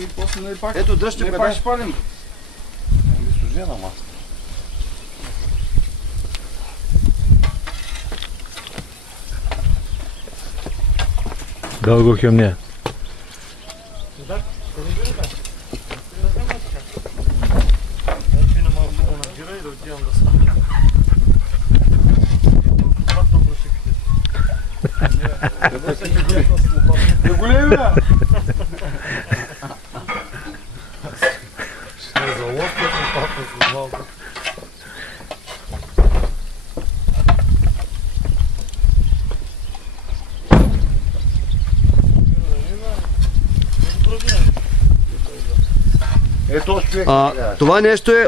и после не пак. Ето дръжте не пак ще палим. Служи на маска. Дълго хюмне. Не големи, бе! Ще е залъпка с папа с малко. Ето човек. Това нещо е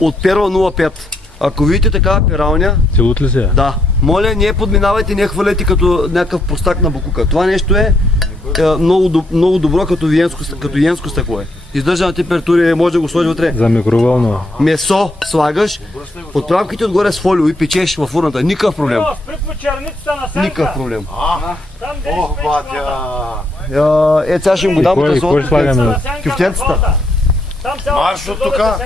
от перо 05. Ако видите такава пералня, Целут ли се? да, моля, не подминавайте, не хвърляйте като някакъв простак на букука. Това нещо е много добро като виенско стъкло е. Издържа на температури, може да го сложи вътре. За микроволно. Месо слагаш, отправките отгоре с фолио и печеш във фурната. Никакъв проблем. Никакъв проблем. Ох, батя! Е, сега ще им го дам И кой ще слагаме? кюфтенцата. Марш от тука!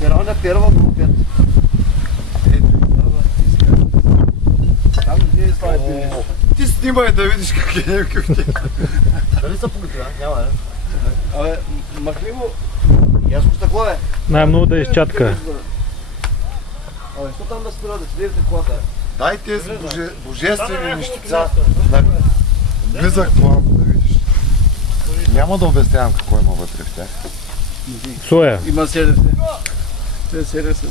Пералня перва 05. Ти снимай да видиш как е къвти. Дали са покрити, няма, не? Абе, махни го. Ясно стъкло е. Най-много да изчатка. Абе, що там да спира да си видите колата? Дай тези божествени нещица. Близък план да видиш. Няма да обяснявам какво има вътре в тях. Соя. Има СДС. Те СДС.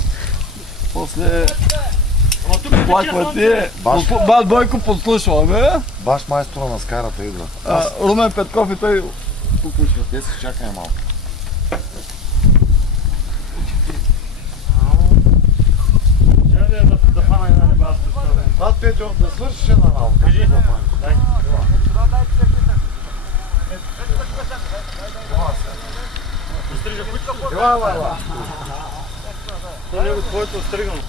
После... Плаквате. Бат Бойко подслушваме. Баш майстора на скарата идва. Румен Петков и той попушва. Те си чакай малко. Бат Петьо, да свършиш една работа. Кажи. Ела. То не е от твоето стригано.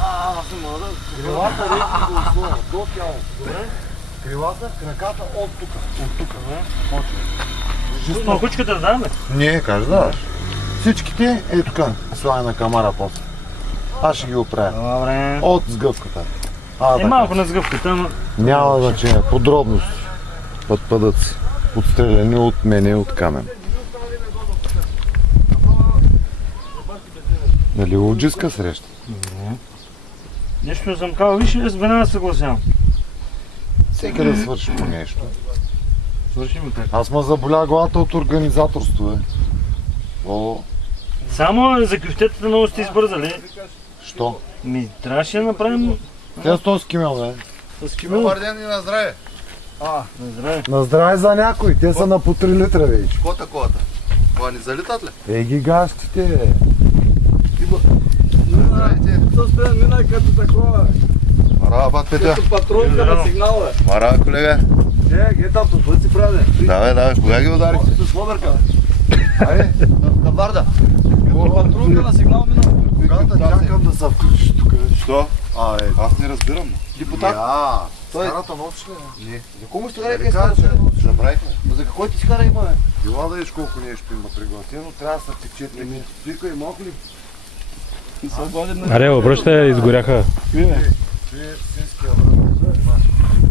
Аз не мога да... Крилата режи до основа, до тяло. Крилата, краката от тук. От тук, не? На кучката да даме? Не, кажа да даш. Всичките е тук. Слагай на камара после. Аз ще ги оправя. Добре. От сгъвката. Е малко на сгъвката, ама... Няма значение. Подробности. Пъдъци. Отстреляни от мене и от камен. Нали лоджиска среща? Нещо съм казал, виж, аз веднага съгласявам. Всеки да свърши по нещо. Свършим така. Аз ме заболя главата от организаторство, бе. Само за кюфтетата много сте избързали. Що? Трябваше да направим Те с този кимел, бе. с кимил. Добър ден и на здраве. На здраве. На здраве за някой. Те са на по 3 литра, вече. Какво таковата? Това ни залитат ли? Гигащите, бе. То спря мина като такова. Мара, бат Петя. Като патронка на сигнала. Мара, колега. Ге там, това си прави. Давай, кога ги ударихте? С лобърка. Айде. На барда. Патронка на сигнал мина. Когато чакам да се включиш тук. Що? Абе, Аз не разбирам. Депутат. Той- Скарата нощ ли? Не. За кому ще карай Не къде кажа, скара? забравихме. Ма за какво ти скара има, бе? Била да виж колко нещо има пригласено, трябва да са тече 4 минути. Стойка и малко ли? Свободен на... Аре, обръща, изгоряха. Ти е синския враг,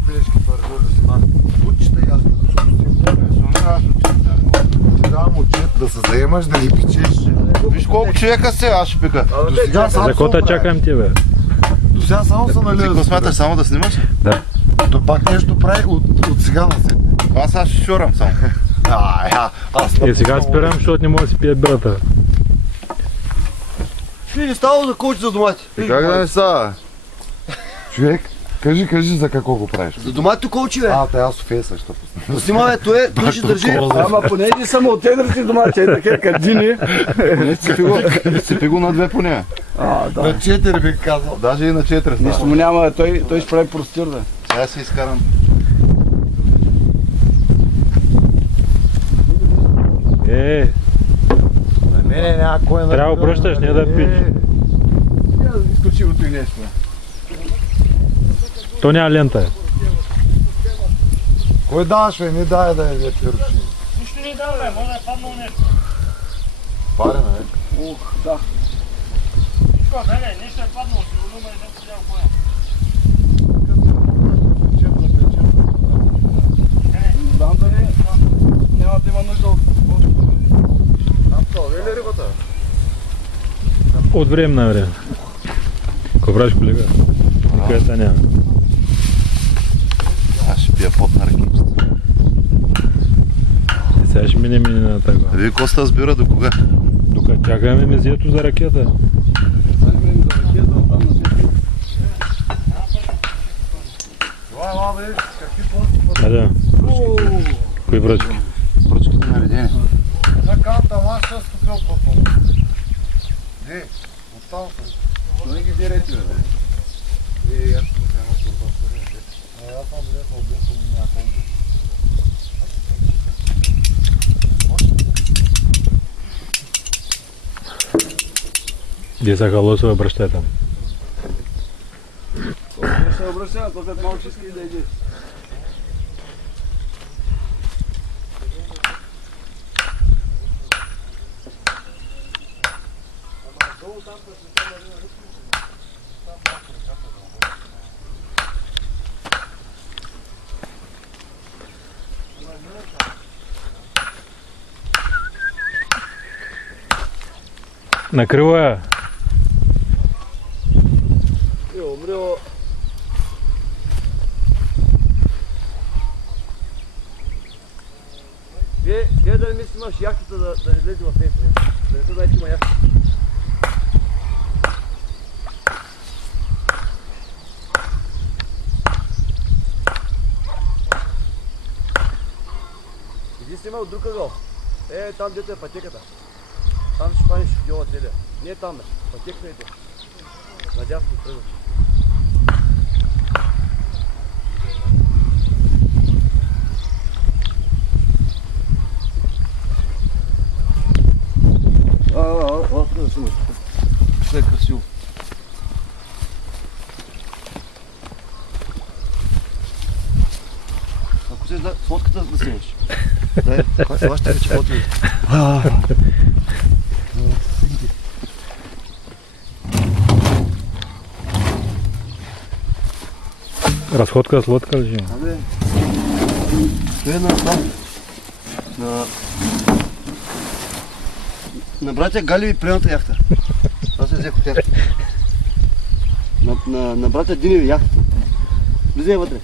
пешки пържа да си махне. Учите и аз да го спустим. Трябва учет да се заемаш, да ги печеш. Виж колко човека се, аз ще пика. До сега само За кота чакам тебе. До сега само са Ти нали. какво смяташ, само да снимаш? Да. То пак нещо прави от сега на след. Аз ще шурам само. Аз И сега спирам, защото не мога да си пия бирата. Ти не става за коуч за домати. Как да не става? човек, кажи за какво го правиш. За домати коучи, бе. Тая София също. Снима, бе, той ще държи. Ама поне не само от тедрите домачи, така кадини. Сипи го на 2 поне. На 4 бих казал. Даже и на 4 Нищо му няма, той ще прави простир, да. Сега си изкарам. На мене няма кой на... Трябва да обръщаш, не да пиш. Изключивото и нещо. То няма лента. Кой даваш, бе? Не дай да е перуши. Нищо не дам, бе, може да е паднало нещо. Парена, бе. Ух, да. Нищо, не, нещо е паднало, сигурно ме не подял коя. Знам дали няма да има нужда от... Там това, е ли рибата? От време на време. Какво правиш, колега? Никъде та няма. Аз ще пия пот на ръкичета. И сега ще минем и на такова. Вие Коста сбира до кога? Докато чакаме мезието за ракета. Сега време за ракета, оттам на всички. Това, бе, какви плътки? Да. Кои бръчки? Пръчките наредени. Така, тама ще стопил по-пълно. Де, оттам се. Той ги дирете, бе. Аз съм едно турба според. Аз съм директно обесъл няколко. Где са Халосова бръща там? Не се обръща, то след малко ще иска и да иде. Накрива! Умрело. Вие да не мислите, имаш яхтата да не влезе в пенсия. Да не се знае, че има яхта. Иди снима от друг ъгъл. Там дето е пътеката. Там ще хванеш гьола целия. Не е там, бе. Пътеката иде. Надясно тръгваш. Тук да снимаш. Тук е красиво. Ако се с лодката да снимаш. Това ще вече фото. Разходка с лодка ли? Абе, той е на там. На братя Галеви приемната яхта. Това се взе хотел. На братя Диневи яхта. Влизай вътре.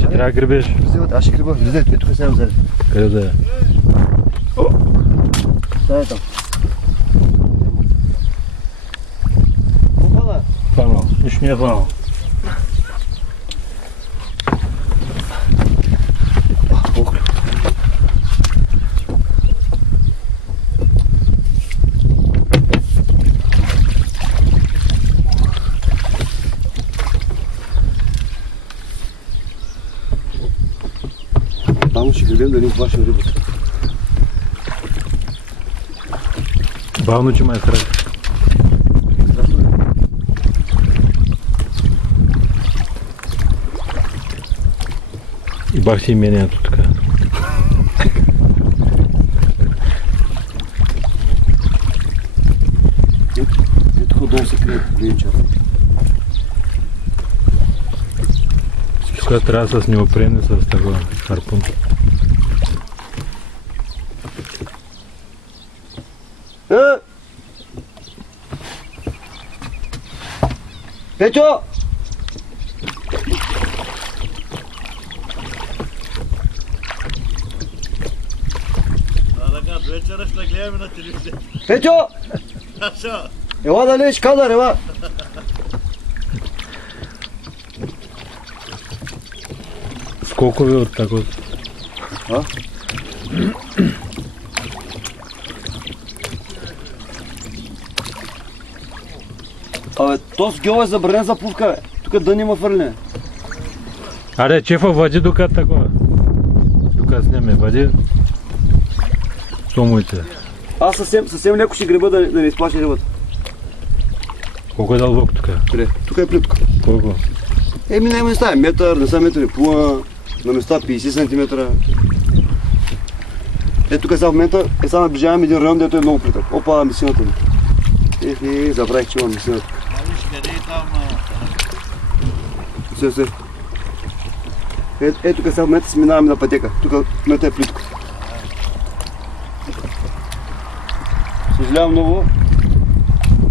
Че трябва да гребеш. Влизай вътре, аз ще гриба. Влизай, ето тук сега взеде. Къде взе? Сега е там. Опана! Фанал. Нищо не е фанал. Там ще гребем да ни плашим рибата. Бавно, че май страх. И бах си имението така. Ето долу се крие клинчера. Тук трябва с неопрен и с такова харпун. Петьо! Така, до вечера ще гледаме на телевизията. Петьо! Ела да лееш кадър, ела! Сколко ви от такова? Абе, този гьол е забранен за плувка, бе. Тук дън има фърлене. Аре, чефа въди докато такова. Докато сняме въди. Сомуйте. Аз съвсем леко ще греба да не изплаши рибата. Колко е дълбоко тук? Тук е плитко. Колко? Няма места, метър, не са метър и половина, на места 50 см. Тук сега в момента сега наближаваме един район, дето е много плитък. Опа, месината ми. Забравих, че имам месината. Все. Тук сега в момента си минаваме на пътека. Тук в момента е плитко. Съжалявам много,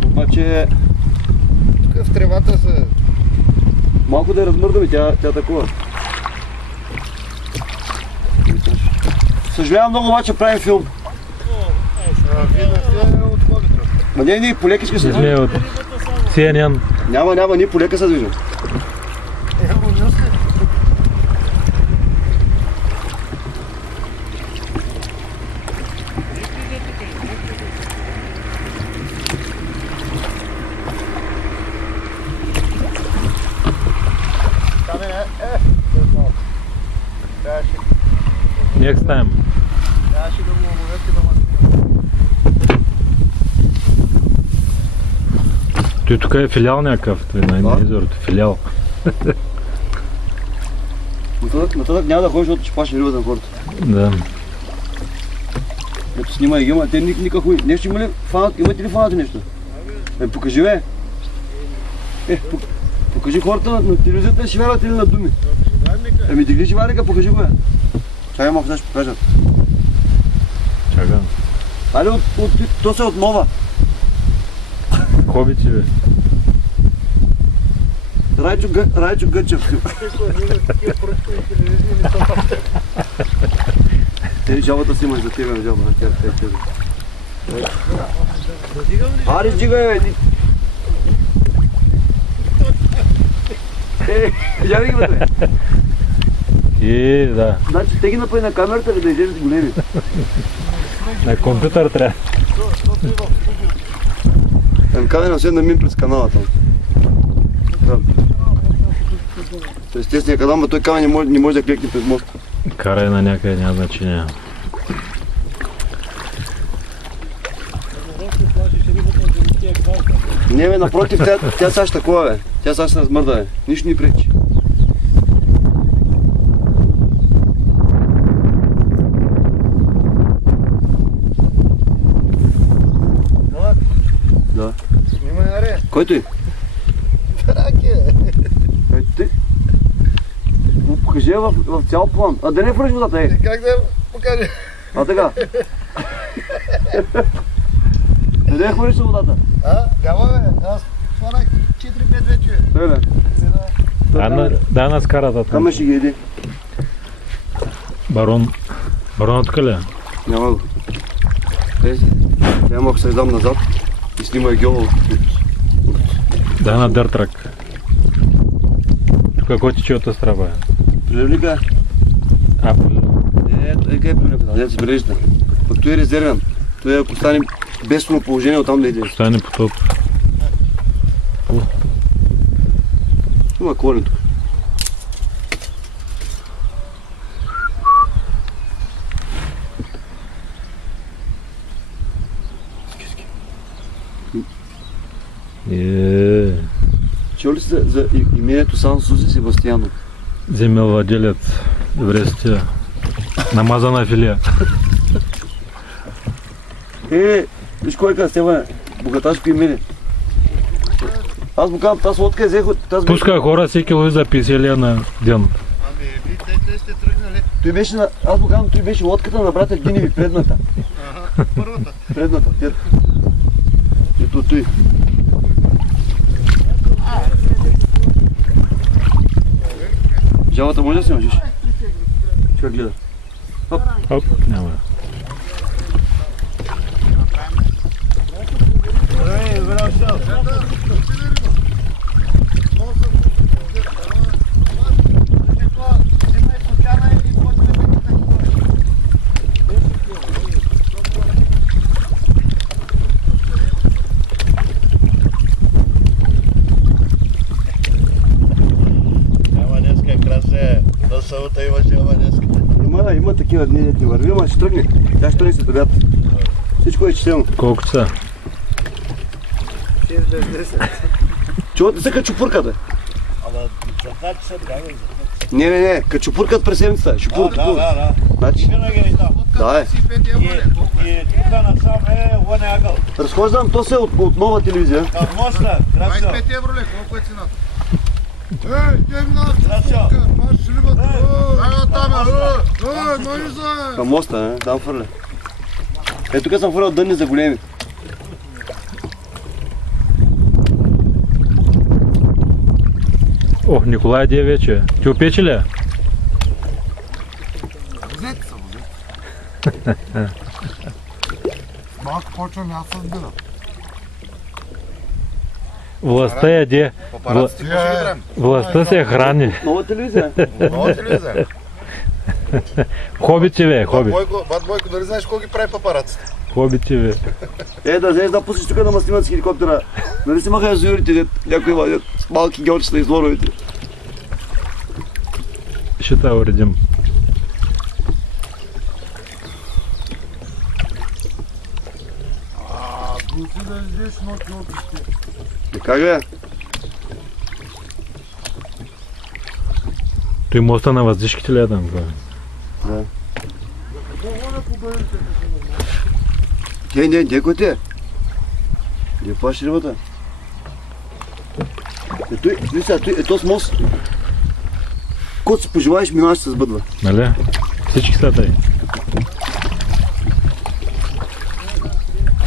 обаче Тук в тревата са... малко да я размърдаме, тя такова. Съжалявам много, обаче правим филм. от логито. Ма не, полекичка се Не движим. от CNN. Няма, ние полека се движим. Next time. Трябваше да му умовете да ма... Той тук е филиал някакъв, той на езерото, филиал. Нататък няма да ходиш, защото ще паше рибата на хората. Да. Ето снимай ги, ама те никак хуй. Нещо има ли фанат? Имате ли фанати нещо? Покажи бе. Покажи хората на телевизията, ще вярват или на думи. Дигли живарика, покажи го бе. Чакай малко, сега ще покажат. Чакам. Али, то се от нова. Хобити бе. Райчо Гъчев. Жалбата си имаш за тебе, жалба на тебе. Ари, стигай бе! Яви ги бе! Да. Значи те ги напъй на камерата ли да излезат големи? На компютър трябва. Каде на седна мин през канала там. Естествения канал, но той камен не може да клекне през моста. Карай на някъде, няма значение. Не бе, напротив, тя сега ще такова бе. Тя сега ще се размърда бе. Нищо ни пречи. Да. Снимай, аре. Кой той? Тараки е. Ти? Покажи я в цял план. А да не фръж водата, е. Как да покажа? А така. Да не хвъриш водата. Няма бе. Аз хванах 4-5 вече. Той бе. Да нас карат там. Кама ще ги еди. Барон. Барон тук ли? Няма го. Няма ако се издам назад и снимай геол. Да на дъртрак. Тук кой тече от Астрава е? Приливника? Къде е приливника? Не се бележите. Пък той е резервен. Той ако стане бедствено положение, оттам да иде. Стане потоп. Има корен тук. Чул ли си за имението Сан Сузи Себастиано? Земевладелец. Добре сте. Намазана филия. Виж кой къде сте, бе? Богаташко имене. Аз му казвам, тази лодка е взех от... Пуска хора всеки лови за 50 лева на ден. Ами, те сте тръгнали. Той беше на... Аз му казвам, той беше лодката на брата Гиневи, предната. Първата. Предната, ето той. Жалата може да си мъжиш? Чакай гледа. Оп, няма. Има такива дни, не върви, ама ще тръгне. Тя ще тръгне след обяд. Всичко е изчислено. Колко часа? Чего ти се качупуркат, бе? Абе, за 2 часа бягай. Не, качупуркат през седмицата. Шупуркат. Да. Значи, Винаги е там. да е. И тук насам е лъне ъгъл. Разхождам то се от нова телевизия. Към моста, Красио. 25 евро ле, колко е цената? Гемна, Красио. маш шливата. Ай, там е. Мариза. Към моста, там фърля. Е, тук съм фърлял дънни за големи. Ох, Николай, де вече? Ти опече ли? Возете са, возете. Малко почвам, аз се сбирам. Властта е де? Папараците може да ги правим. Властта се храни. Нова телевизия. Нова телевизия. Хобити, бе, хобит. Бат Бойко, дали знаеш кой ги прави папараците? Хобити, бе. Е, да вземеш да пуснеш тук да ма снимат с хеликоптера. Нали си маха язуирите, дет някои вадят малки георчета из лоровите. Ще те уредим. Ти да издеш ноки опишки. Как бе? Той моста на въздишките ли е там? Да. Не, кой те? Не паши рибата. Е, този мост. Който си пожелаеш, минаш се сбъдва. Нали? Всички са тъй.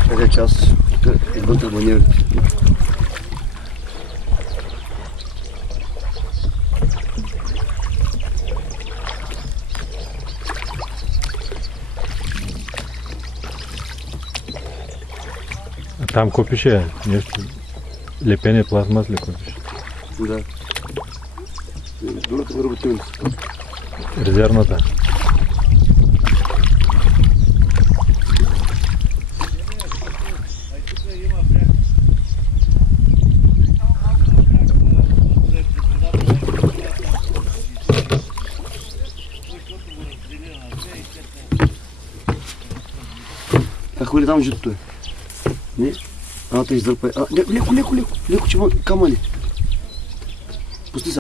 Чакай, че аз тук вътре маневрите. А там какво пише? Нещо. Лепене пластмас ли какво пише? Да. Другата работилница. Резервната. Как ходи там житото е? Не? Едната издърпа. Леко, че има камъни. Пусти се.